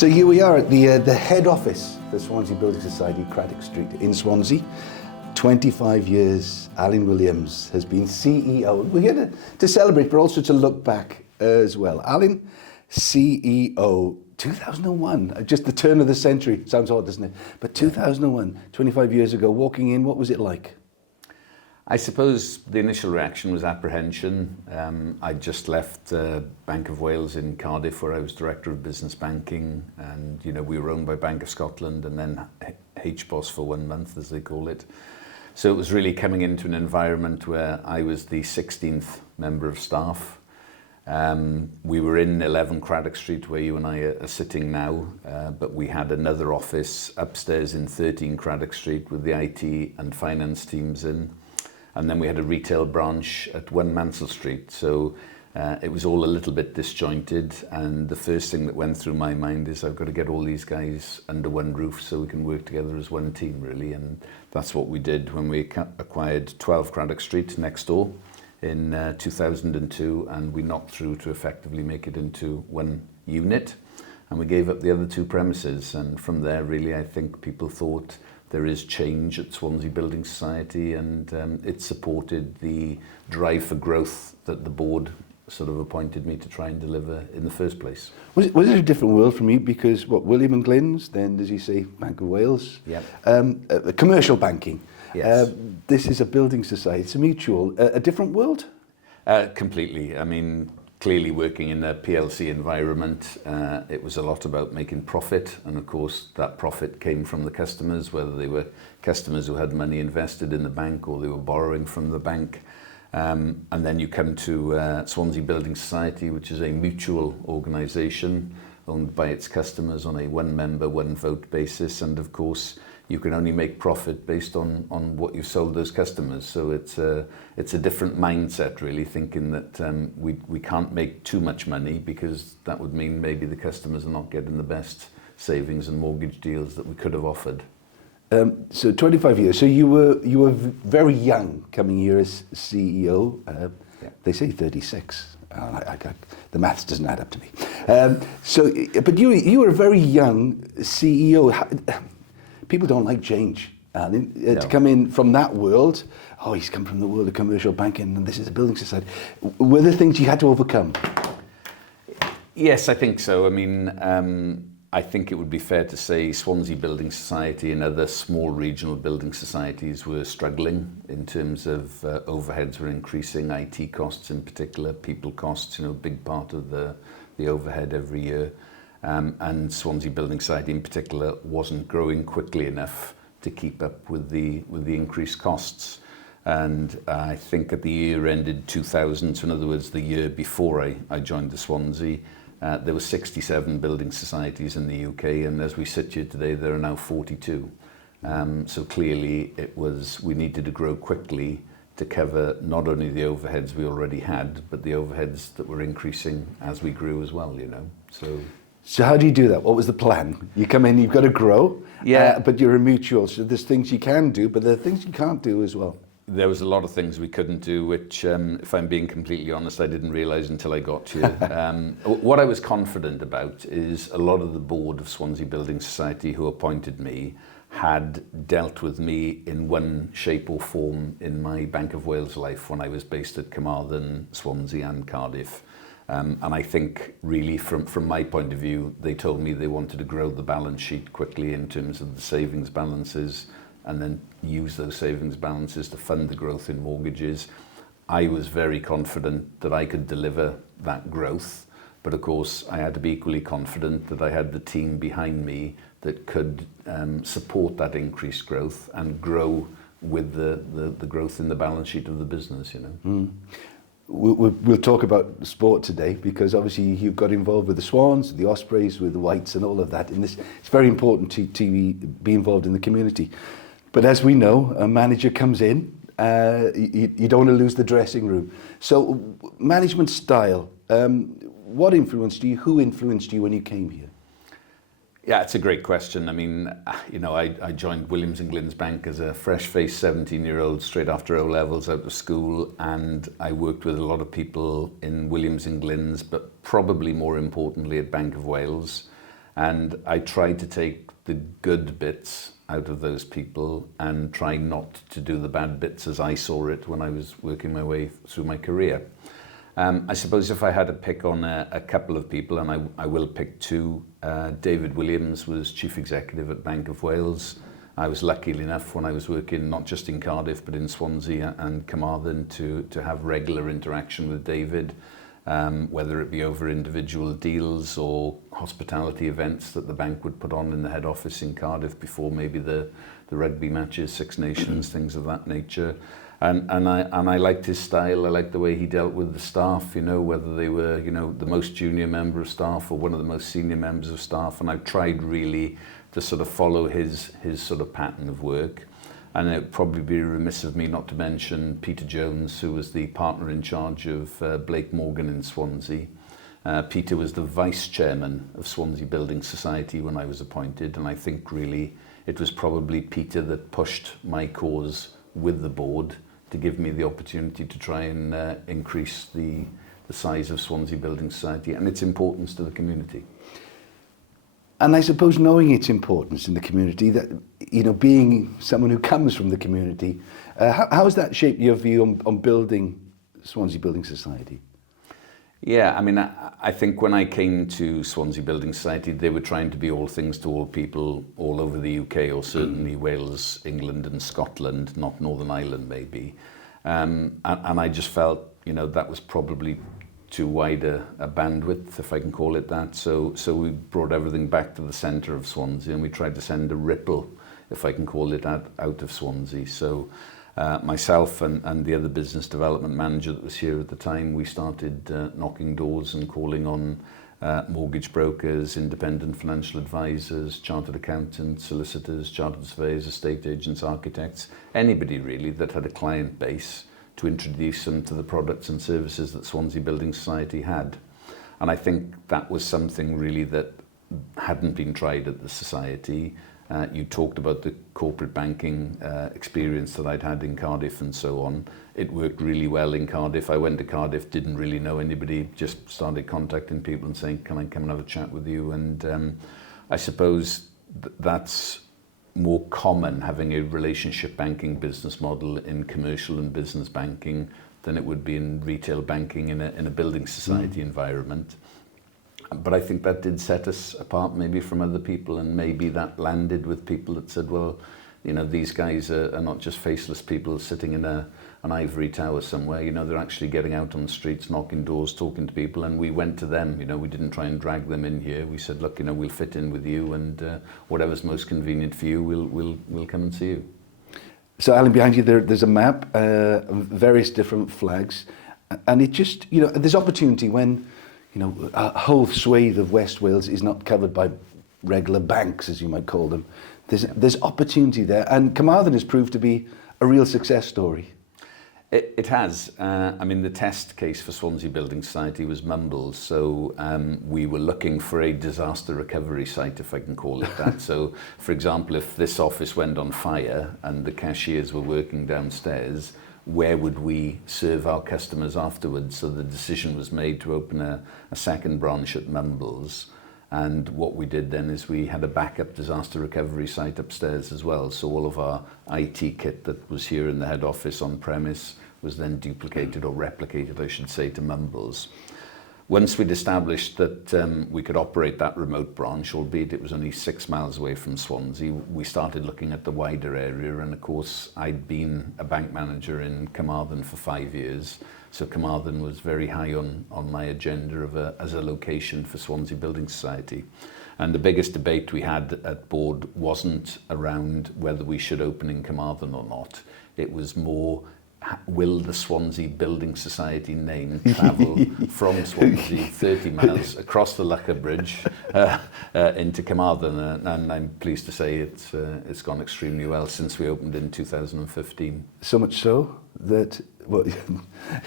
So here we are at the head office, the Swansea Building Society, Craddock Street in Swansea. 25 years, Alun Williams has been CEO. We're here to celebrate, but also to look back as well. Alun, CEO, 2001, just the turn of the century. Sounds odd, doesn't it? But 2001, 25 years ago, walking in, what was it like? I suppose the initial reaction was apprehension. I'd just left Bank of Wales in Cardiff, where I was Director of Business Banking, and we were owned by Bank of Scotland and then HBOS for 1 month, as they call it. So it was really coming into an environment where I was the 16th member of staff. We were in 11 Craddock Street, where you and I are sitting now, but we had another office upstairs in 13 Craddock Street with the IT and finance teams in. And then we had a retail branch at 1 Mansell Street. So it was all a little bit disjointed. And the first thing that went through my mind is I've got to get all these guys under one roof so we can work together as one team, really. And that's what we did when we acquired 12 Craddock Street next door in 2002. And we knocked through to effectively make it into one unit. And we gave up the other 2 premises. And from there, really, I think people thought, there is change at Swansea Building Society, and it supported the drive for growth that the board sort of appointed me to try and deliver in the first place. Was it a different world for me? Because William and Glyn's, then as you say, Bank of Wales, commercial banking. Yes. This is a building society, it's a mutual, a different world? Completely. I mean, clearly working in a PLC environment, it was a lot about making profit, and of course that profit came from the customers, whether they were customers who had money invested in the bank or they were borrowing from the bank. And then you come to Swansea Building Society, which is a mutual organisation owned by its customers on a 1 member, 1 vote basis, and of course you can only make profit based on what you've sold those customers. So it's a different mindset, really, thinking that we can't make too much money, because that would mean maybe the customers are not getting the best savings and mortgage deals that we could have offered. So 25 years. So you were very young coming here as CEO. They say 36. The maths doesn't add up to me. But you were a very young CEO. People don't like change. No. To come in from that world, he's come from the world of commercial banking and this is a building society. Were there things you had to overcome? Yes, I think so. I mean, I think it would be fair to say Swansea Building Society and other small regional building societies were struggling in terms of overheads were increasing, IT costs in particular, people costs, a big part of the overhead every year. And Swansea Building Society in particular wasn't growing quickly enough to keep up with the increased costs. And I think at the year ended 2000, so in other words the year before I joined the Swansea, there were 67 building societies in the UK, and as we sit here today there are now 42. So clearly we needed to grow quickly to cover not only the overheads we already had, but the overheads that were increasing as we grew as well, So how do you do that? What was the plan? You come in, you've got to grow, but you're a mutual, so there's things you can do, but there are things you can't do as well. There was a lot of things we couldn't do, which, if I'm being completely honest, I didn't realise until I got here. What I was confident about is a lot of the board of Swansea Building Society who appointed me had dealt with me in one shape or form in my Bank of Wales life when I was based at Carmarthen, Swansea and Cardiff. And I think really from my point of view, they told me they wanted to grow the balance sheet quickly in terms of the savings balances and then use those savings balances to fund the growth in mortgages. I was very confident that I could deliver that growth, but of course I had to be equally confident that I had the team behind me that could support that increased growth and grow with the growth in the balance sheet of the business, We'll talk about sport today, because obviously you've got involved with the Swans, the Ospreys, with the Whites and all of that. And it's very important to be involved in the community. But as we know, a manager comes in, you don't want to lose the dressing room. So management style, who influenced you when you came here? Yeah, it's a great question. I mean, I joined Williams and Glyn's Bank as a fresh-faced 17-year-old straight after O-levels out of school, and I worked with a lot of people in Williams and Glyn's, but probably more importantly at Bank of Wales. And I tried to take the good bits out of those people and try not to do the bad bits as I saw it when I was working my way through my career. I suppose if I had to pick on a couple of people, and I will pick two, David Williams was Chief Executive at Bank of Wales. I was lucky enough when I was working not just in Cardiff but in Swansea and Carmarthen to have regular interaction with David, whether it be over individual deals or hospitality events that the bank would put on in the head office in Cardiff before maybe the rugby matches, Six Nations, things of that nature. And I liked his style. I liked the way he dealt with the staff, you know, whether they were, you know, the most junior member of staff or one of the most senior members of staff. And I've tried really to sort of follow his sort of pattern of work. And it would probably be remiss of me not to mention Peter Jones, who was the partner in charge of Blake Morgan in Swansea. Peter was the vice chairman of Swansea Building Society when I was appointed, and I think really it was probably Peter that pushed my cause with the board to give me the opportunity to try and increase the size of Swansea Building Society and its importance to the community. And I suppose knowing its importance in the community, that, you know, being someone who comes from the community, how has that shaped your view on building Swansea Building Society? Yeah, I mean, I think when I came to Swansea Building Society, they were trying to be all things to all people all over the UK, or certainly Wales, England and Scotland, not Northern Ireland maybe. And I just felt, you know, that was probably too wide a bandwidth, if I can call it that. So we brought everything back to the centre of Swansea, and we tried to send a ripple, if I can call it that, out of Swansea. So myself and the other business development manager that was here at the time, we started knocking doors and calling on mortgage brokers, independent financial advisors, chartered accountants, solicitors, chartered surveyors, estate agents, architects, anybody really that had a client base, to introduce them to the products and services that Swansea Building Society had. And I think that was something really that hadn't been tried at the society. You talked about the corporate banking experience that I'd had in Cardiff and so on. It worked really well in Cardiff. I went to Cardiff, didn't really know anybody, just started contacting people and saying, can I come and have a chat with you? And I suppose that's more common, having a relationship banking business model in commercial and business banking than it would be in retail banking in a building society environment. But I think that did set us apart maybe from other people, and maybe that landed with people that said, well, you know, these guys are not just faceless people sitting in an ivory tower somewhere. You know, they're actually getting out on the streets, knocking doors, talking to people, and we went to them. You know, we didn't try and drag them in here. We said, look, you know, we'll fit in with you, and whatever's most convenient for you, we'll come and see you. So, Alan, behind you there's a map, various different flags, and it just, you know, there's opportunity when, you know, a whole swathe of West Wales is not covered by regular banks, as you might call them. There's opportunity there, and Carmarthen has proved to be a real success story. It has. I mean, the test case for Swansea Building Society was Mumbles, so we were looking for a disaster recovery site, if I can call it that. So, for example, if this office went on fire and the cashiers were working downstairs, where would we serve our customers afterwards? So the decision was made to open a second branch at Mumbles. And what we did then is we had a backup disaster recovery site upstairs as well. So all of our IT kit that was here in the head office on premise was then duplicated, or replicated, I should say, to Mumbles. Once we'd established that we could operate that remote branch, albeit it was only 6 miles away from Swansea, we started looking at the wider area. And of course, I'd been a bank manager in Carmarthen for 5 years. So Carmarthen was very high on my agenda as a location for Swansea Building Society. And the biggest debate we had at board wasn't around whether we should open in Carmarthen or not. It was more, will the Swansea Building Society name travel from Swansea 30 miles across the Lougher Bridge into Carmarthen? And I'm pleased to say it's gone extremely well since we opened in 2015. So much so that, well,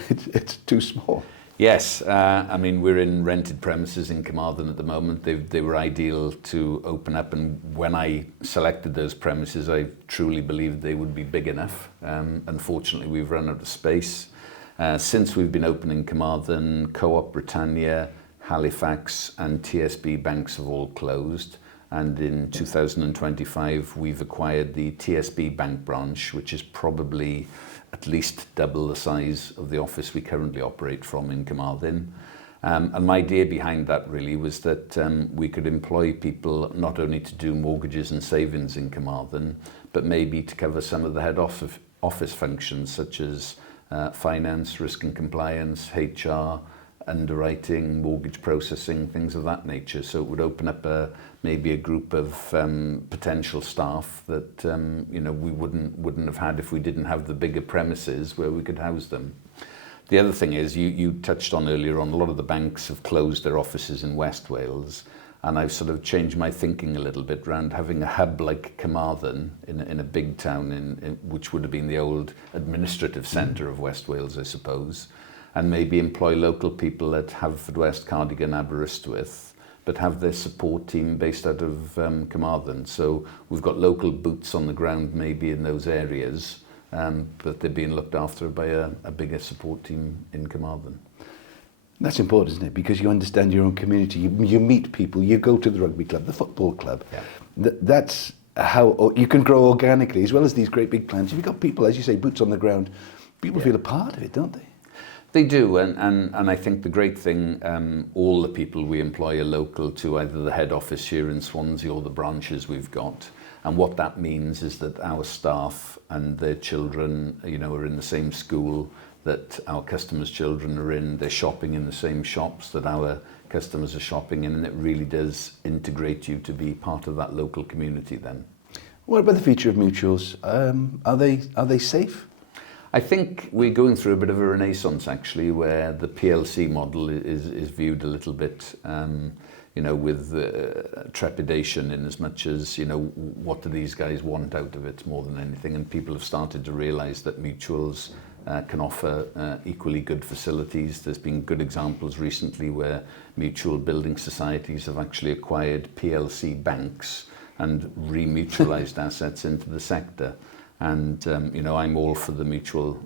it's too small. Yes, I mean, we're in rented premises in Carmarthen at the moment. They were ideal to open up, and when I selected those premises, I truly believed they would be big enough. Unfortunately, we've run out of space. Since we've been opening Carmarthen, Co-op Britannia, Halifax and TSB banks have all closed. And in 2025, we've acquired the TSB bank branch, which is probably at least double the size of the office we currently operate from in Carmarthen. And my idea behind that really was that we could employ people not only to do mortgages and savings in Carmarthen, but maybe to cover some of the head office functions such as finance, risk and compliance, HR, underwriting, mortgage processing, things of that nature. So it would open up maybe a group of potential staff that we wouldn't have had if we didn't have the bigger premises where we could house them. The other thing is, you touched on earlier on, a lot of the banks have closed their offices in West Wales, and I've sort of changed my thinking a little bit around having a hub like Carmarthen in a big town, which would have been the old administrative centre of West Wales, I suppose, and maybe employ local people at Haverfordwest, Cardigan, Aberystwyth, but have their support team based out of Carmarthen. So we've got local boots on the ground maybe in those areas, but they're being looked after by a bigger support team in Carmarthen. That's important, isn't it? Because you understand your own community, you meet people, you go to the rugby club, the football club. Yeah. That's how you can grow organically, as well as these great big plans. If you've got people, as you say, boots on the ground, people feel a part of it, don't they? They do, and I think the great thing, all the people we employ are local to either the head office here in Swansea or the branches we've got. And what that means is that our staff and their children, are in the same school that our customers' children are in. They're shopping in the same shops that our customers are shopping in, and it really does integrate you to be part of that local community then. What about the future of mutuals? Are they safe? I think we're going through a bit of a renaissance actually, where the PLC model is viewed a little bit with trepidation, in as much as, what do these guys want out of it more than anything, and people have started to realise that mutuals can offer equally good facilities. There's been good examples recently where mutual building societies have actually acquired PLC banks and remutualised assets into the sector. And I'm all for the mutual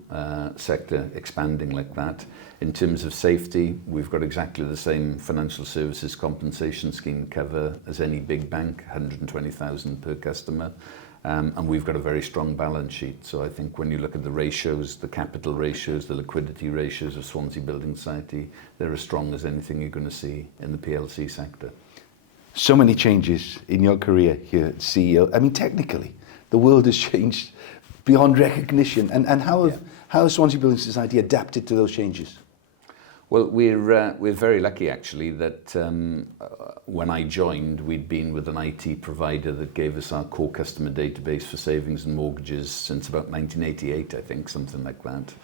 sector expanding like that. In terms of safety, we've got exactly the same financial services compensation scheme cover as any big bank, 120,000 per customer. And we've got a very strong balance sheet. So I think when you look at the ratios, the capital ratios, the liquidity ratios of Swansea Building Society, they're as strong as anything you're going to see in the PLC sector. So many changes in your career here, CEO. I mean, technically, the world has changed beyond recognition. And how has Swansea Building Society adapted to those changes? Well, we're very lucky actually that when I joined, we'd been with an IT provider that gave us our core customer database for savings and mortgages since about 1988, I think, something like that.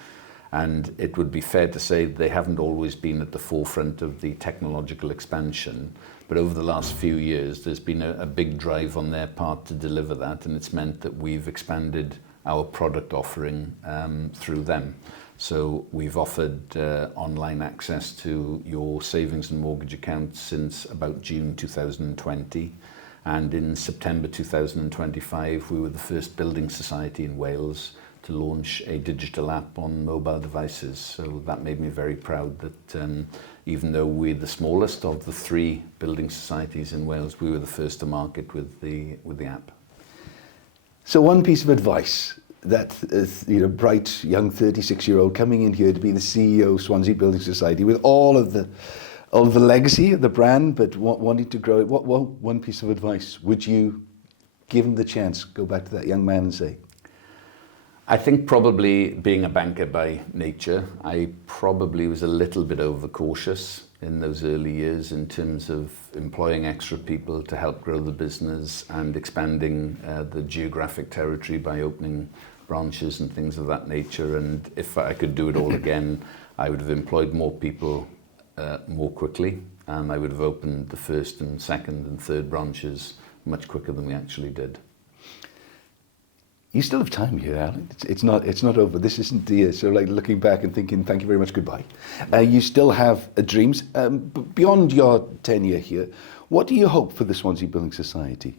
And it would be fair to say they haven't always been at the forefront of the technological expansion. But over the last few years, there's been a big drive on their part to deliver that, and it's meant that we've expanded our product offering through them. So we've offered online access to your savings and mortgage accounts since about June 2020. And in September 2025, we were the first building society in Wales to launch a digital app on mobile devices. So that made me very proud that even though we're the smallest of the 3 building societies in Wales, we were the first to market with the app. So one piece of advice that bright young 36-year-old coming in here to be the CEO of Swansea Building Society with all of the legacy of the brand, but wanting to grow it. What one piece of advice would you give him the chance? Go back to that young man and say. I think probably being a banker by nature, I probably was a little bit overcautious in those early years in terms of employing extra people to help grow the business and expanding the geographic territory by opening branches and things of that nature. And if I could do it all again, I would have employed more people more quickly, and I would have opened the first and second and third branches much quicker than we actually did. You still have time here, Alan. It's not over. This isn't the so like looking back and thinking, thank you very much, goodbye. You still have dreams. Beyond your tenure here, what do you hope for the Swansea Building Society?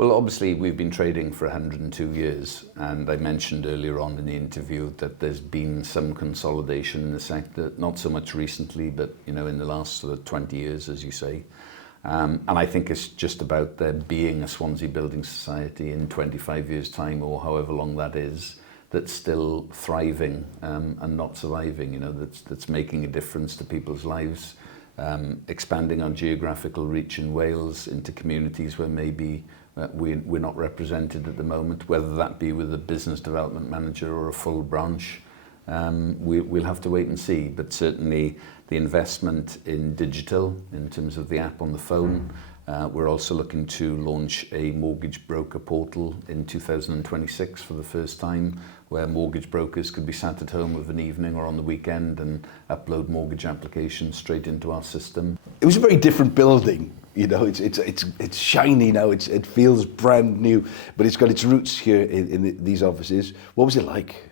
Well, obviously we've been trading for 102 years, and I mentioned earlier on in the interview that there's been some consolidation in the sector, not so much recently, but in the last sort of 20 years, as you say. And I think it's just about there being a Swansea Building Society in 25 years' time, or however long that is, that's still thriving and not surviving, that's making a difference to people's lives, expanding our geographical reach in Wales into communities where maybe we're not represented at the moment, whether that be with a business development manager or a full branch. We'll have to wait and see, but certainly the investment in digital in terms of the app on the phone. We're also looking to launch a mortgage broker portal in 2026 for the first time, where mortgage brokers could be sat at home of an evening or on the weekend and upload mortgage applications straight into our system. It was a very different building. It's shiny now. It feels brand new, but it's got its roots here in these offices. What was it like?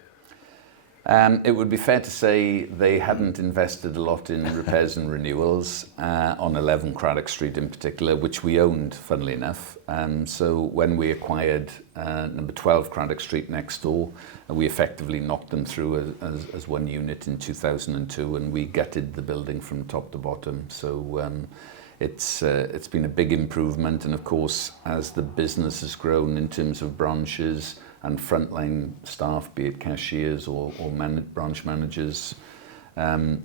It would be fair to say they hadn't invested a lot in repairs and renewals on 11 Craddock Street in particular, which we owned, funnily enough. So when we acquired number 12 Craddock Street next door, we effectively knocked them through as one unit in 2002, and we gutted the building from top to bottom. So it's been a big improvement, and of course, as the business has grown in terms of branches and frontline staff, be it cashiers or branch managers,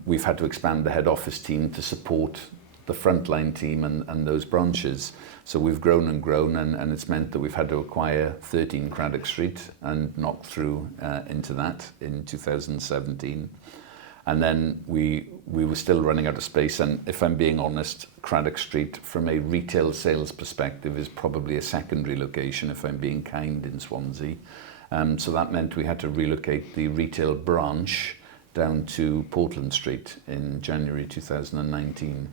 we've had to expand the head office team to support the frontline team and those branches. So we've grown and grown, and it's meant that we've had to acquire 13 Craddock Street and knock through into that in 2017. And then we were still running out of space, and if I'm being honest, Craddock Street from a retail sales perspective is probably a secondary location, if I'm being kind, in Swansea. So that meant we had to relocate the retail branch down to Portland Street in January 2019.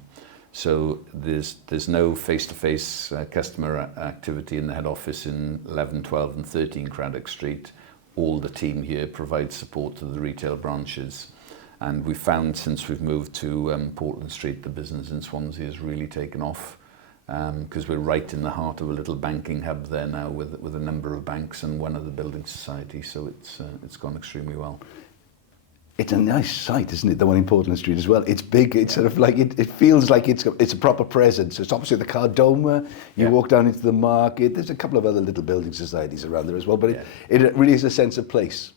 So there's no face-to-face customer activity in the head office in 11, 12 and 13 Craddock Street. All the team here provides support to the retail branches. And we've found since we've moved to Portland Street, the business in Swansea has really taken off, because we're right in the heart of a little banking hub there now with a number of banks and one other building society. So it's gone extremely well. It's a nice site, isn't it? The one in Portland Street as well. It's big. It's sort of like it feels like it's a proper presence. It's opposite the Cardoma. You walk down into the market. There's a couple of other little building societies around there as well. But it really is a sense of place.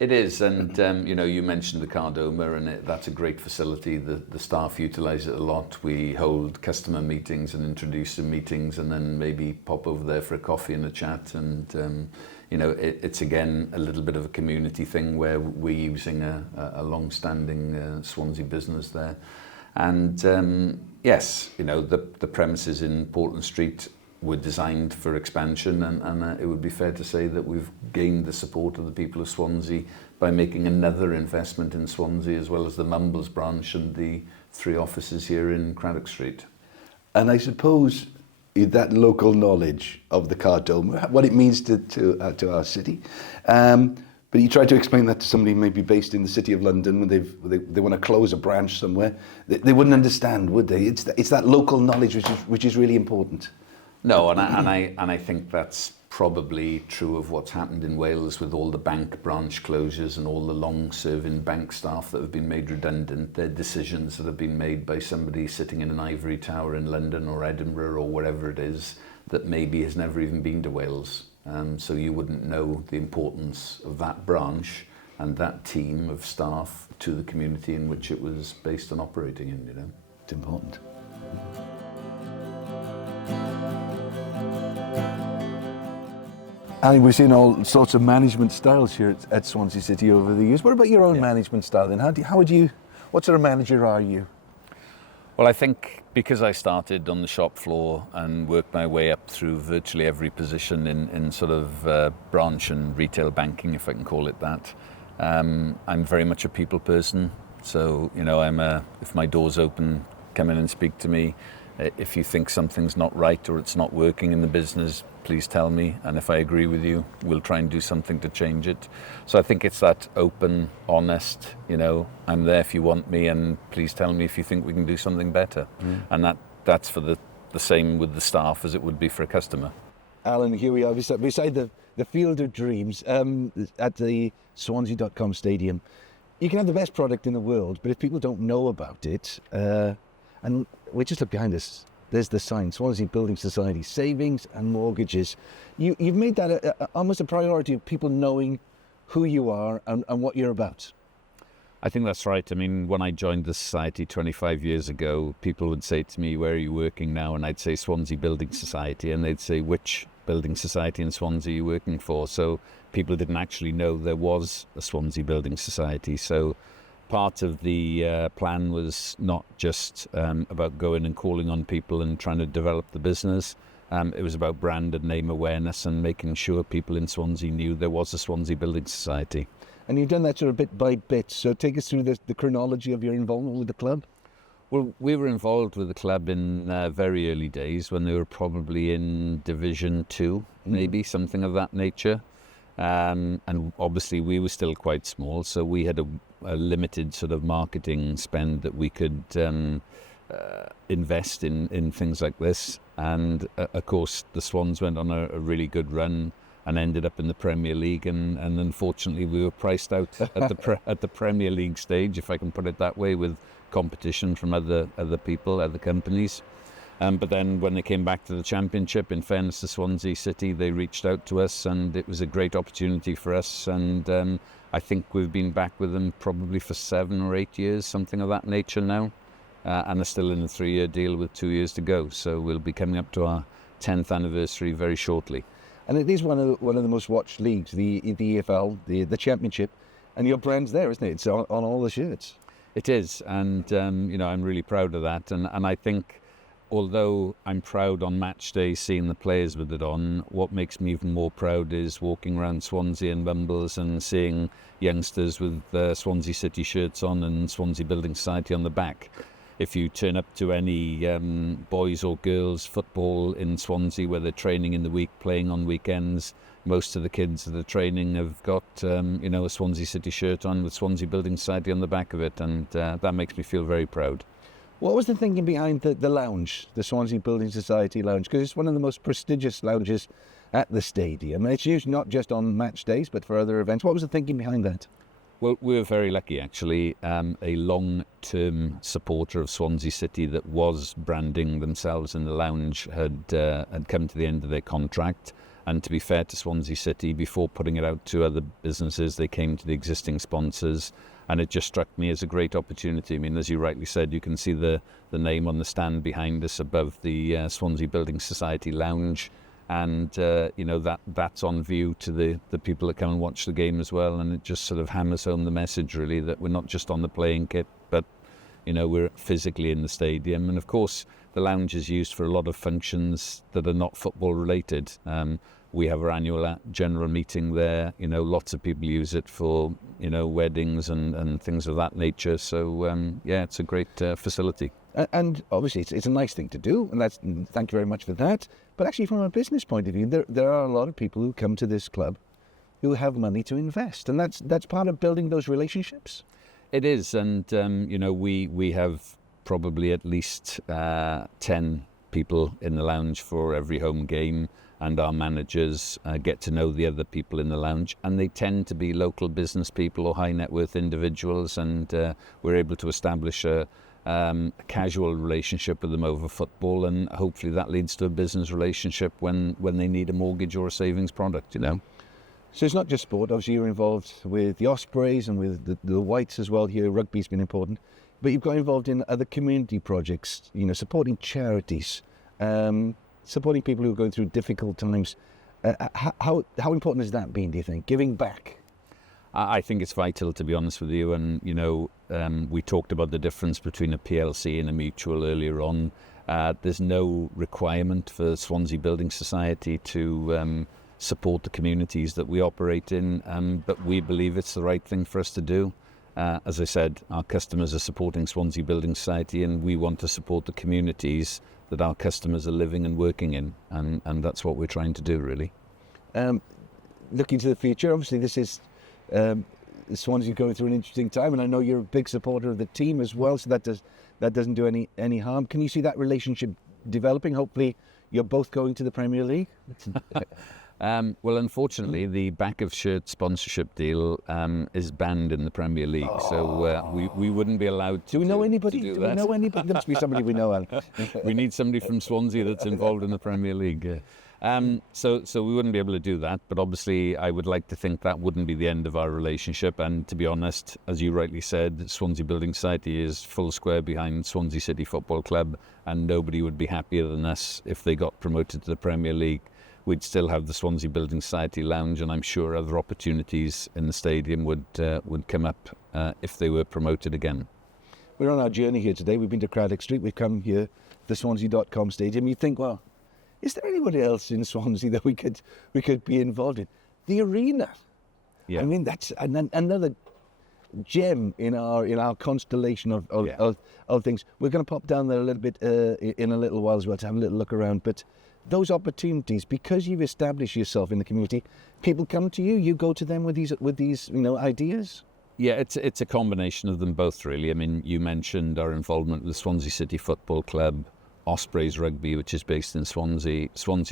It is, and you mentioned the Cardoma, and that's a great facility. The staff utilise it a lot. We hold customer meetings and introducer meetings, and then maybe pop over there for a coffee and a chat. And it's again a little bit of a community thing where we're using a long-standing Swansea business there. And yes, the premises in Portland Street were designed for expansion, and it would be fair to say that we've gained the support of the people of Swansea by making another investment in Swansea, as well as the Mumbles branch and the 3 offices here in Craddock Street. And I suppose that local knowledge of the Cardoma, what it means to our city, but you try to explain that to somebody maybe based in the City of London when they want to close a branch somewhere, they wouldn't understand, would they? It's that local knowledge which is really important. No, and I think that's probably true of what's happened in Wales with all the bank branch closures and all the long-serving bank staff that have been made redundant. They're decisions that have been made by somebody sitting in an ivory tower in London or Edinburgh or wherever it is that maybe has never even been to Wales. So you wouldn't know the importance of that branch and that team of staff to the community in which it was based on operating in, It's important. And we've seen all sorts of management styles here at Swansea City over the years. What about your own management style then? What sort of manager are you? Well, I think because I started on the shop floor and worked my way up through virtually every position in sort of branch and retail banking, if I can call it that, I'm very much a people person. So, if my door's open, come in and speak to me. If you think something's not right or it's not working in the business, please tell me, and if I agree with you, we'll try and do something to change it. So I think it's that open, honest, I'm there if you want me, and please tell me if you think we can do something better. And that's for the same with the staff as it would be for a customer. Alan, here we are beside the Field of Dreams at the Swansea.com stadium. You can have the best product in the world, but if people don't know about it, and we just look behind us, there's the sign, Swansea Building Society, savings and mortgages. You've made that almost a priority of people knowing who you are and what you're about. I think that's right. I mean, when I joined the society 25 years ago, people would say to me, where are you working now? And I'd say Swansea Building Society, and they'd say, which building society in Swansea are you working for? So people didn't actually know there was a Swansea Building Society. So part of the plan was not just about going and calling on people and trying to develop the business. It was about brand and name awareness and making sure people in Swansea knew there was a Swansea Building Society. And you've done that sort of bit by bit. So take us through the chronology of your involvement with the club. Well, we were involved with the club in very early days when they were probably in Division 2, maybe, something of that nature. And obviously we were still quite small, so we had a limited sort of marketing spend that we could invest in things like this. And of course, the Swans went on a really good run and ended up in the Premier League, and unfortunately we were priced out at the Premier League stage, if I can put it that way, with competition from other people, other companies. But then when they came back to the Championship, in fairness to Swansea City, they reached out to us, and it was a great opportunity for us. And I think we've been back with them probably for 7 or 8 years, something of that nature now, and are still in a 3-year deal with 2 years to go. So we'll be coming up to our 10th anniversary very shortly. And it is one of the most watched leagues, the EFL, the Championship, and your brand's there, isn't it? It's on all the shirts. It is, and I'm really proud of that. And I think, although I'm proud on match day seeing the players with it on, what makes me even more proud is walking around Swansea and Mumbles and seeing youngsters with Swansea City shirts on and Swansea Building Society on the back. If you turn up to any boys or girls football in Swansea where they're training in the week, playing on weekends, most of the kids that are training have got a Swansea City shirt on with Swansea Building Society on the back of it, and that makes me feel very proud. What was the thinking behind the lounge, the Swansea Building Society lounge? Because it's one of the most prestigious lounges at the stadium. It's used not just on match days but for other events. What was the thinking behind that? Well, we were very lucky, actually. A long-term supporter of Swansea City that was branding themselves in the lounge had come to the end of their contract. And to be fair to Swansea City, before putting it out to other businesses, they came to the existing sponsors. And it just struck me as a great opportunity. I mean, as you rightly said, you can see the name on the stand behind us above the Swansea Building Society lounge. And, that's on view to the people that come and watch the game as well. And it just sort of hammers home the message, really, that we're not just on the playing kit, but, we're physically in the stadium. And, of course, the lounge is used for a lot of functions that are not football related. We have our annual general meeting there. Lots of people use it for, weddings and things of that nature. So, it's a great facility. And obviously, it's a nice thing to do, and thank you very much for that. But actually, from a business point of view, there are a lot of people who come to this club who have money to invest, and that's part of building those relationships. It is, and we have probably at least 10 people in the lounge for every home game, and our managers get to know the other people in the lounge, and they tend to be local business people or high net worth individuals, and we're able to establish a casual relationship with them over football, and hopefully that leads to a business relationship when they need a mortgage or a savings product. So it's not just sport. Obviously, you're involved with the Ospreys and with the Whites as well here. Rugby's been important, but you've got involved in other community projects. Supporting charities, supporting people who are going through difficult times. How important has that been, do you think? Giving back. I think it's vital, to be honest with you. And, we talked about the difference between a PLC and a mutual earlier on. There's no requirement for Swansea Building Society to support the communities that we operate in, but we believe it's the right thing for us to do. As I said, our customers are supporting Swansea Building Society, and we want to support the communities that our customers are living and working in, and that's what we're trying to do, really. Looking to the future, obviously this is Swansea going through an interesting time, and I know you're a big supporter of the team as well, so that doesn't do any harm. Can you see that relationship developing? Hopefully you're both going to the Premier League? Well, unfortunately, the back of shirt sponsorship deal is banned in the Premier League, so we wouldn't be allowed to. Do we know anybody? To do Do that. we know anybody? There must be somebody we know, Alan. We need somebody from Swansea that's involved in the Premier League. So we wouldn't be able to do that, but obviously I would like to think that wouldn't be the end of our relationship. And to be honest, as you rightly said, Swansea Building Society is full square behind Swansea City Football Club, and nobody would be happier than us if they got promoted to the Premier League. We'd still have the Swansea Building Society Lounge, and I'm sure other opportunities in the stadium would come up if they were promoted again. We're on our journey here today. We've been to Craddock Street. We've come here, the Swansea.com stadium. You think, well, is there anybody else in Swansea that we could be involved in? The arena. Yeah. I mean, that's another gem in our constellation of things. We're going to pop down there a little bit in a little while as well to have a little look around. But those opportunities, because you've established yourself in the community, people come to you. You go to them with these ideas. Yeah, it's a combination of them both, really. I mean, you mentioned our involvement with the Swansea City Football Club, Ospreys Rugby, which is based in Swansea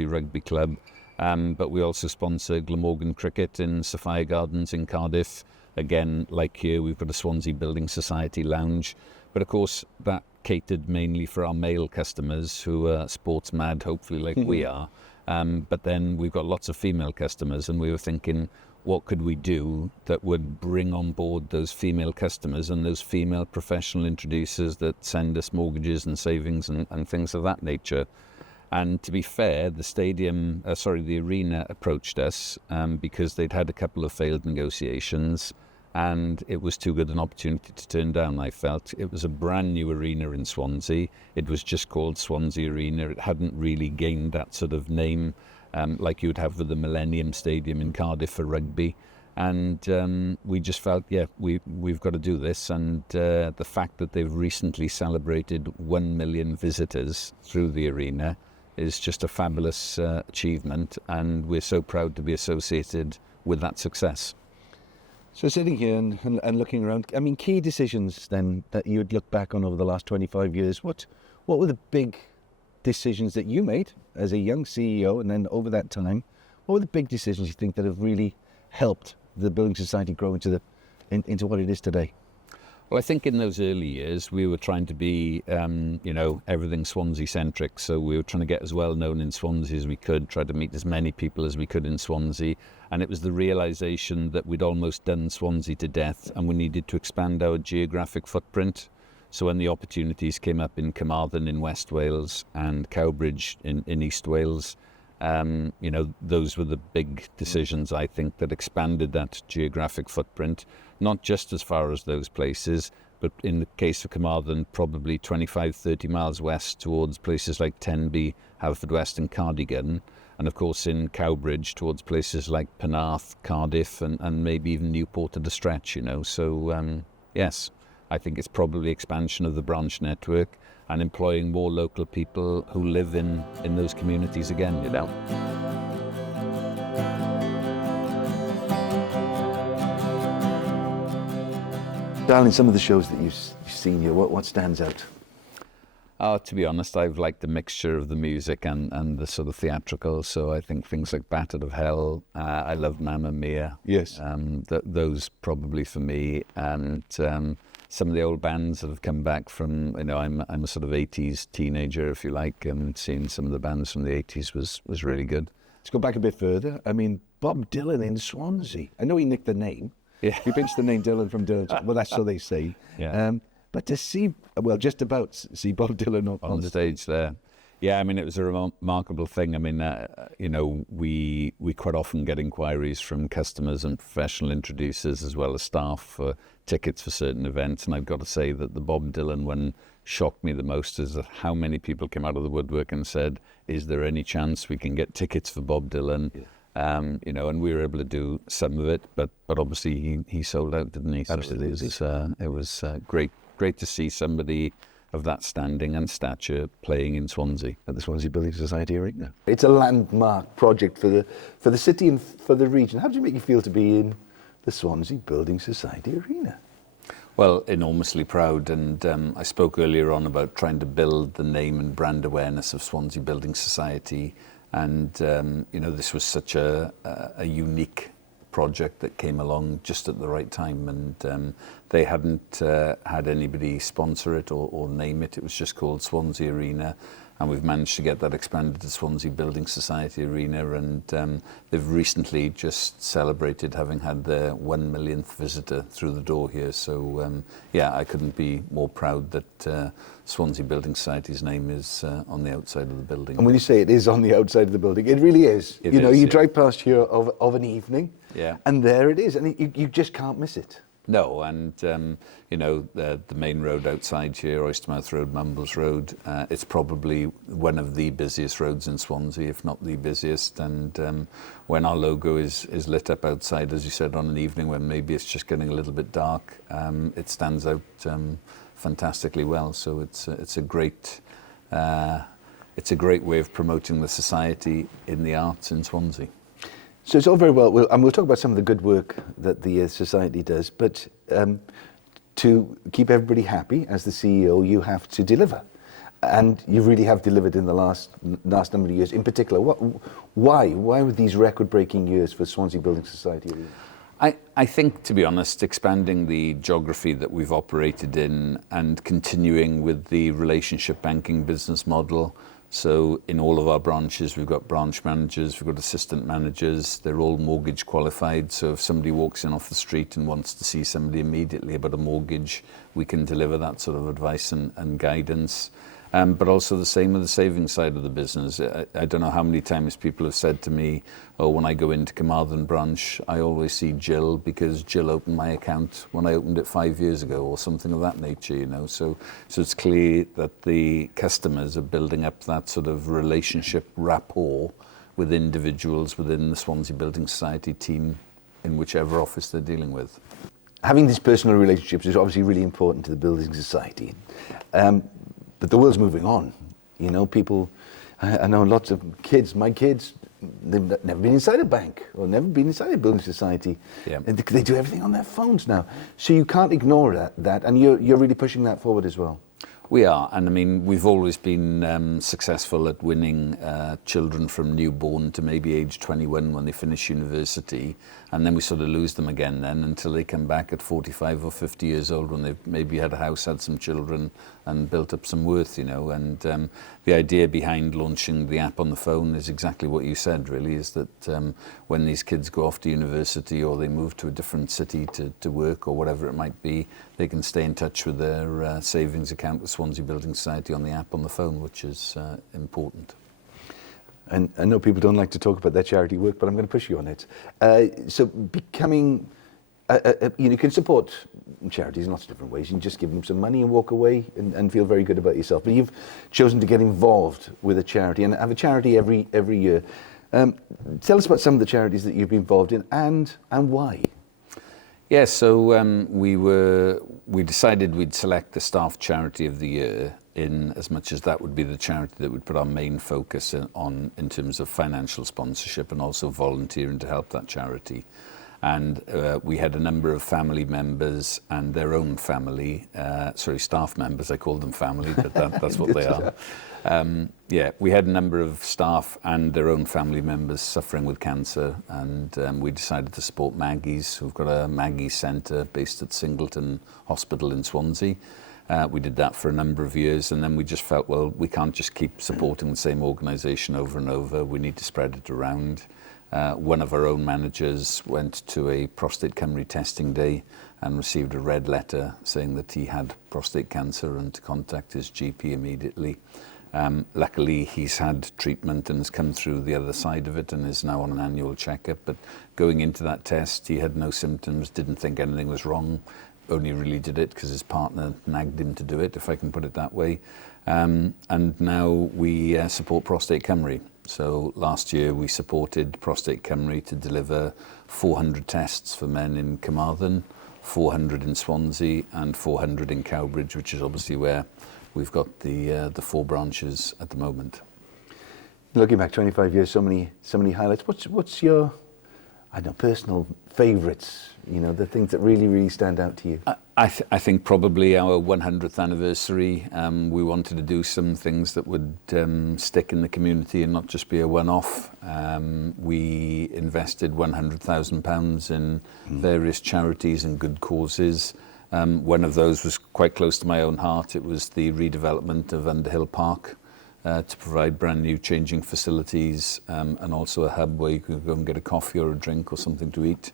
Rugby Club, but we also sponsor Glamorgan Cricket in Sophia Gardens in Cardiff. Again, like here, we've got a Swansea Building Society Lounge, but of course that catered mainly for our male customers who are sports mad, hopefully like we are. But then we've got lots of female customers, and we were thinking, what could we do that would bring on board those female customers and those female professional introducers that send us mortgages and savings and things of that nature. And to be fair, the arena approached us because they'd had a couple of failed negotiations, and it was too good an opportunity to turn down, I felt. It was a brand new arena in Swansea. It was just called Swansea Arena. It hadn't really gained that sort of name like you would have with the Millennium Stadium in Cardiff for rugby. And we just felt, we've got to do this. And the fact that they've recently celebrated 1 million visitors through the arena is just a fabulous achievement. And we're so proud to be associated with that success. So sitting here and looking around, I mean, key decisions then that you would look back on over the last 25 years, what were the big decisions that you made as a young CEO, and then over that time, what were the big decisions you think that have really helped the Building Society grow into what it is today? Well, I think in those early years, we were trying to be, everything Swansea-centric. So we were trying to get as well known in Swansea as we could, try to meet as many people as we could in Swansea. And it was the realisation that we'd almost done Swansea to death, and we needed to expand our geographic footprint. So when the opportunities came up in Carmarthen in West Wales and Cowbridge in East Wales, those were the big decisions, I think, that expanded that geographic footprint, not just as far as those places, but in the case of Carmarthen, probably 25, 30 miles west towards places like Tenby, Haverfordwest and Cardigan. And of course in Cowbridge towards places like Penarth, Cardiff and maybe even Newport at a stretch, So, yes, I think it's probably expansion of the branch network and employing more local people who live in those communities again, Darling, some of the shows that you've seen here, what stands out? To be honest, I've liked the mixture of the music and the sort of theatrical. So I think things like Bat Out of Hell, I love Mamma Mia. Yes. Those probably for me. And some of the old bands that have come back from, I'm a sort of 80s teenager, if you like, and seeing some of the bands from the 80s was really good. Let's go back a bit further. I mean, Bob Dylan in Swansea. I know he nicked the name. Yeah. He pinched the name Dylan from Dylan. Well, that's so they say. Yeah. But to see, just about see Bob Dylan on the stage there. Yeah, I mean, it was a remarkable thing. I mean, we quite often get inquiries from customers and professional introducers as well as staff for tickets for certain events. And I've got to say that the Bob Dylan one shocked me the most is how many people came out of the woodwork and said, is there any chance we can get tickets for Bob Dylan? Yeah. And we were able to do some of it, but obviously he sold out, didn't he? Absolutely. So it was great to see somebody of that standing and stature playing in Swansea at the Swansea Building Society Arena. It's a landmark project for the city and for the region. How do you make you feel to be in the Swansea Building Society Arena? Well, enormously proud, and I spoke earlier on about trying to build the name and brand awareness of Swansea Building Society, and this was such a unique project that came along just at the right time, and they hadn't had anybody sponsor it or name it. It was just called Swansea Arena, and we've managed to get that expanded to Swansea Building Society Arena, and they've recently just celebrated having had their 1 millionth visitor through the door here. So I couldn't be more proud that Swansea Building Society's name is on the outside of the building. And when you say it is on the outside of the building, it really is. It is, you drive past here of an evening, and there it is, and you just can't miss it. No, and the main road outside here, Oystermouth Road, Mumbles Road, it's probably one of the busiest roads in Swansea, if not the busiest. And when our logo is lit up outside, as you said, on an evening when maybe it's just getting a little bit dark, it stands out fantastically well. So it's a great way of promoting the society in the arts in Swansea. So it's all very well, and we'll talk about some of the good work that the society does, but to keep everybody happy, as the CEO, you have to deliver. And you really have delivered in the last number of years. In particular, why were these record-breaking years for Swansea Building Society Arena? I think, to be honest, expanding the geography that we've operated in and continuing with the relationship banking business model. So in all of our branches, we've got branch managers, we've got assistant managers, they're all mortgage qualified. So if somebody walks in off the street and wants to see somebody immediately about a mortgage, we can deliver that sort of advice and guidance. But also the same with the savings side of the business. I don't know how many times people have said to me, when I go into Carmarthen branch, I always see Jill because Jill opened my account when I opened it 5 years ago, or something of that nature, So it's clear that the customers are building up that sort of relationship rapport with individuals within the Swansea Building Society team in whichever office they're dealing with. Having these personal relationships is obviously really important to the Building Society. But the world's moving on. People, I know lots of kids, my kids, they've never been inside a bank or never been inside a building society. Yeah. And they do everything on their phones now. So you can't ignore that, and you're really pushing that forward as well. We are, and I mean, we've always been successful at winning children from newborn to maybe age 21 when they finish university, and then we sort of lose them again then until they come back at 45 or 50 years old when they've maybe had a house, had some children, and built up some worth, And the idea behind launching the app on the phone is exactly what you said, really, is that when these kids go off to university or they move to a different city to work or whatever it might be, they can stay in touch with their savings account with Swansea Building Society on the app on the phone, which is important. And I know people don't like to talk about their charity work, but I'm going to push you on it. So becoming, you can support charities in lots of different ways. You can just give them some money and walk away and feel very good about yourself. But you've chosen to get involved with a charity and have a charity every year. Tell us about some of the charities that you've been involved in and why. Yeah, so we decided we'd select the staff charity of the year, in as much as that would be the charity that would put our main focus on in terms of financial sponsorship and also volunteering to help that charity. And we had a number of family members and their own family, staff members, I call them family, but that's what they are. We had a number of staff and their own family members suffering with cancer, and we decided to support Maggie's. We've got a Maggie's Centre based at Singleton Hospital in Swansea. We did that for a number of years, and then we just felt, well, we can't just keep supporting the same organisation over and over. We need to spread it around. One of our own managers went to a Prostate Cymru testing day and received a red letter saying that he had prostate cancer and to contact his GP immediately. Luckily, he's had treatment and has come through the other side of it and is now on an annual checkup. But going into that test, he had no symptoms, didn't think anything was wrong, only really did it because his partner nagged him to do it, if I can put it that way. And now we support Prostate Cymru. So last year we supported Prostate Cymru to deliver 400 tests for men in Carmarthen, 400 in Swansea and 400 in Cowbridge, which is obviously where we've got the 4 branches at the moment. Looking back 25 years, so many highlights. What's your I don't know, personal favourites, the things that really, really stand out to you? I think probably our 100th anniversary, we wanted to do some things that would stick in the community and not just be a one-off. We invested £100,000 in various charities and good causes. One of those was quite close to my own heart. It was the redevelopment of Underhill Park to provide brand new changing facilities and also a hub where you could go and get a coffee or a drink or something to eat.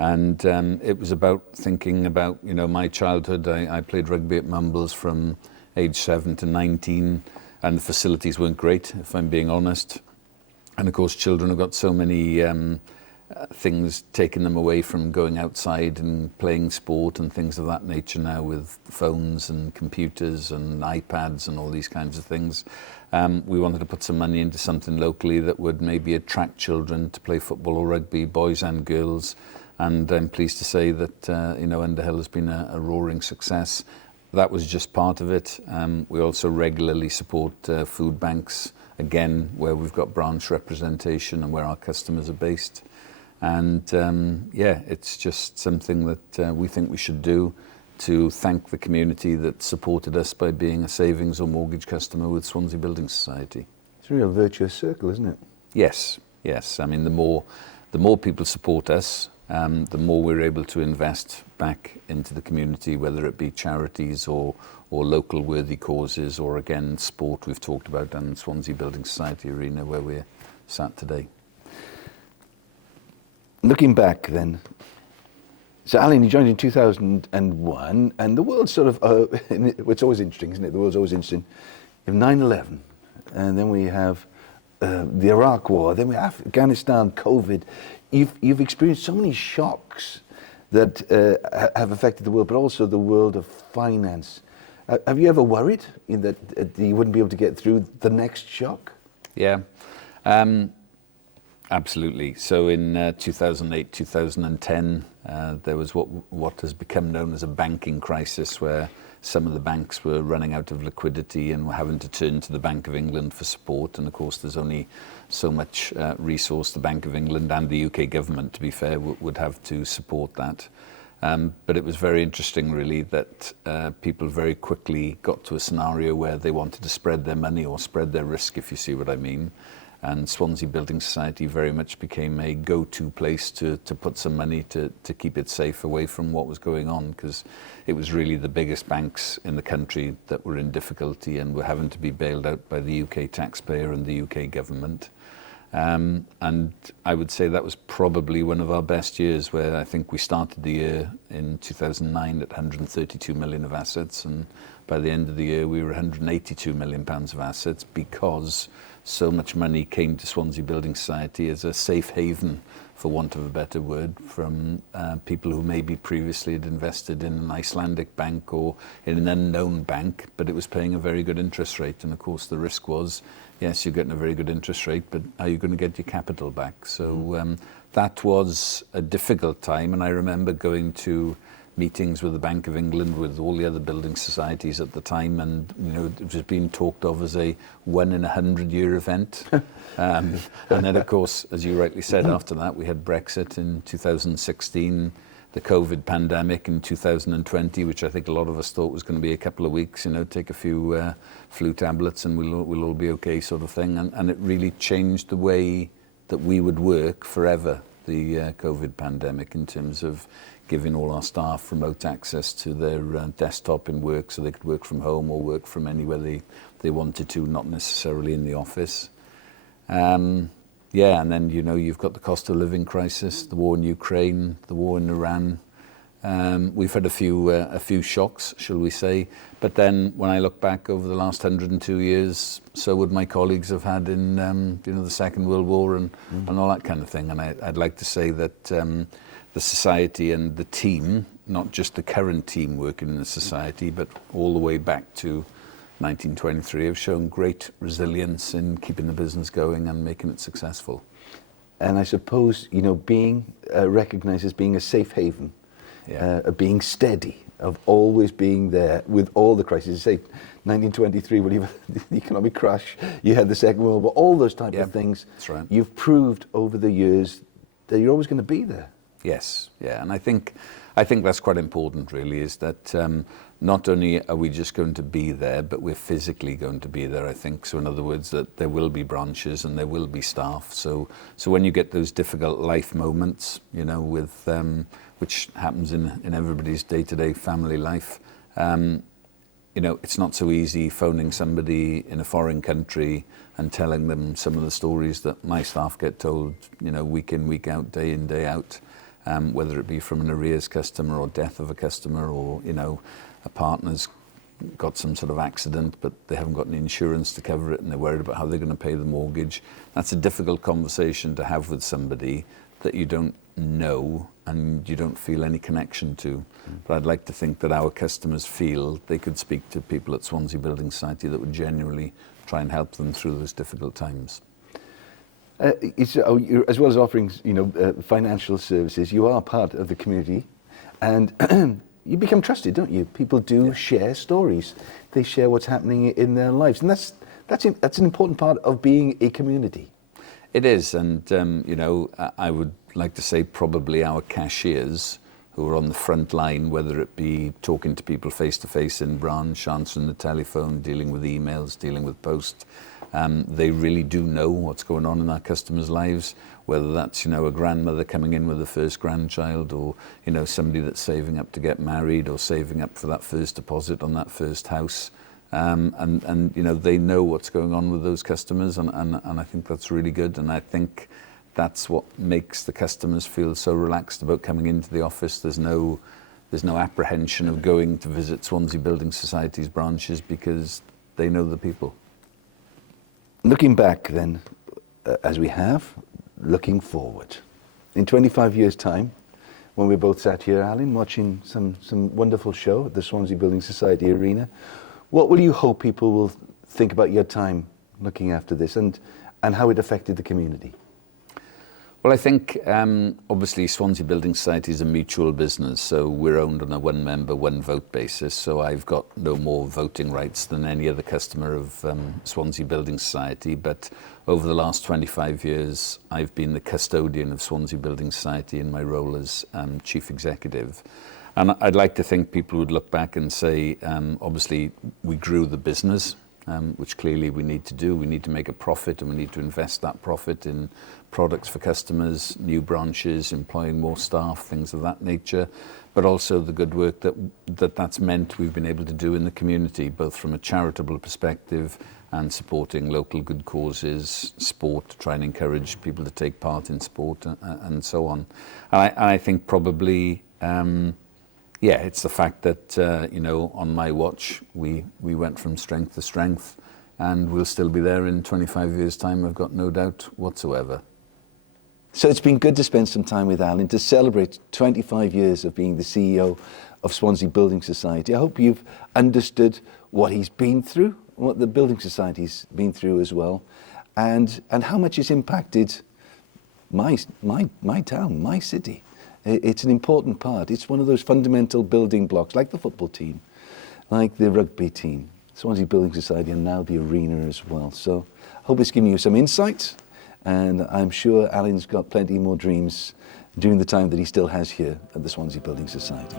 And it was about thinking about, my childhood. I played rugby at Mumbles from age 7 to 19, and the facilities weren't great, if I'm being honest. And of course, children have got so many things taking them away from going outside and playing sport and things of that nature now with phones and computers and iPads and all these kinds of things. We wanted to put some money into something locally that would maybe attract children to play football or rugby, boys and girls. And I'm pleased to say that Underhill has been a roaring success. That was just part of it. We also regularly support food banks, again, where we've got branch representation and where our customers are based. And it's just something that we think we should do to thank the community that supported us by being a savings or mortgage customer with Swansea Building Society. It's a real virtuous circle, isn't it? Yes. I mean, the more people support us, the more we're able to invest back into the community, whether it be charities or local worthy causes, or again, sport we've talked about, and Swansea Building Society Arena where we're sat today. Looking back then, so Alun, you joined in 2001, and the world sort of, it's always interesting, isn't it? The world's always interesting. You have 9/11, and then we have the Iraq War, then we have Afghanistan, COVID. You've experienced so many shocks that have affected the world, but also the world of finance. Have you ever worried that you wouldn't be able to get through the next shock? Yeah. Absolutely. So in 2008, 2010, there was what has become known as a banking crisis, where some of the banks were running out of liquidity and were having to turn to the Bank of England for support. And of course, there's only so much resource the Bank of England and the UK government, to be fair, would have to support that. But it was very interesting, really, that people very quickly got to a scenario where they wanted to spread their money or spread their risk, if you see what I mean. And Swansea Building Society very much became a go-to place to put some money to keep it safe away from what was going on, because it was really the biggest banks in the country that were in difficulty and were having to be bailed out by the UK taxpayer and the UK government. And I would say that was probably one of our best years, where I think we started the year in 2009 at 132 million of assets, and by the end of the year we were 182 million pounds of assets, because so much money came to Swansea Building Society as a safe haven, for want of a better word, from people who maybe previously had invested in an Icelandic bank or in an unknown bank, but it was paying a very good interest rate. And of course the risk was, yes, you're getting a very good interest rate, but are you going to get your capital back? So that was a difficult time, and I remember going to meetings with the Bank of England, with all the other building societies at the time, and it was being talked of as a 1 in 100-year event. And then, of course, as you rightly said, after that we had Brexit in 2016, the COVID pandemic in 2020, which I think a lot of us thought was going to be a couple of weeks. Take a few flu tablets and we'll all be okay, sort of thing. And it really changed the way that we would work forever, the COVID pandemic, in terms of giving all our staff remote access to their desktop in work, so they could work from home or work from anywhere they wanted to, not necessarily in the office. And then you've got the cost of living crisis, the war in Ukraine, the war in Iran. We've had a few shocks, shall we say, but then when I look back over the last 102 years, so would my colleagues have had in the Second World War and all that kind of thing. And I'd like to say that the society and the team, not just the current team working in the society, but all the way back to 1923, have shown great resilience in keeping the business going and making it successful. And I suppose, being recognised as being a safe haven, being steady, of always being there with all the crises. Say, 1923, when you had the economic crash, you had the Second World War, all those type of things. That's right. You've proved over the years that you're always going to be there. Yes, yeah, and I think that's quite important. Really, is that not only are we just going to be there, but we're physically going to be there. I think so. In other words, that there will be branches and there will be staff. So when you get those difficult life moments, you know, with which happens in everybody's day-to-day family life, you know, it's not so easy phoning somebody in a foreign country and telling them some of the stories that my staff get told, you know, week in, week out, day in, day out. Whether it be from an arrears customer or death of a customer, or, you know, a partner's got some sort of accident but they haven't got any insurance to cover it and they're worried about how they're going to pay the mortgage. That's a difficult conversation to have with somebody that you don't know and you don't feel any connection to. But I'd like to think that our customers feel they could speak to people at Swansea Building Society that would genuinely try and help them through those difficult times. As well as offering, you know, financial services, you are part of the community, and you become trusted, don't you? People do share stories; they share what's happening in their lives, and that's an important part of being a community. It is, and you know, I would like to say probably our cashiers who are on the front line, whether it be talking to people face to face in branch, answering the telephone, dealing with emails, dealing with post. They really do know what's going on in our customers' lives, whether that's, you know, a grandmother coming in with a first grandchild, or, you know, somebody that's saving up to get married or saving up for that first deposit on that first house. And you know, they know what's going on with those customers, and I think that's really good, and I think that's what makes the customers feel so relaxed about coming into the office. There's no apprehension of going to visit Swansea Building Society's branches because they know the people. Looking back then, as we have, looking forward. In 25 years' time, when we're both sat here, Alun, watching some wonderful show at the Swansea Building Society Arena, what will you hope people will think about your time looking after this, and how it affected the community? Well, I think obviously Swansea Building Society is a mutual business, so we're owned on a one member, one vote basis, so I've got no more voting rights than any other customer of Swansea Building Society. But over the last 25 years, I've been the custodian of Swansea Building Society in my role as Chief Executive. And I'd like to think people would look back and say, obviously we grew the business, which clearly we need to do. We need to make a profit, and we need to invest that profit in products for customers, new branches, employing more staff, things of that nature, but also the good work that's meant we've been able to do in the community, both from a charitable perspective and supporting local good causes, sport, to try and encourage people to take part in sport, and so on. And I think probably, it's the fact that, you know, on my watch, we went from strength to strength, and we'll still be there in 25 years' time, I've got no doubt whatsoever. So it's been good to spend some time with Alun to celebrate 25 years of being the CEO of Swansea Building Society. I hope you've understood what he's been through, what the Building Society's been through as well, and how much it's impacted my town, my city. It's an important part. It's one of those fundamental building blocks, like the football team, like the rugby team, Swansea Building Society, and now the arena as well. So I hope it's given you some insight, and I'm sure Alun's got plenty more dreams during the time that he still has here at the Swansea Building Society.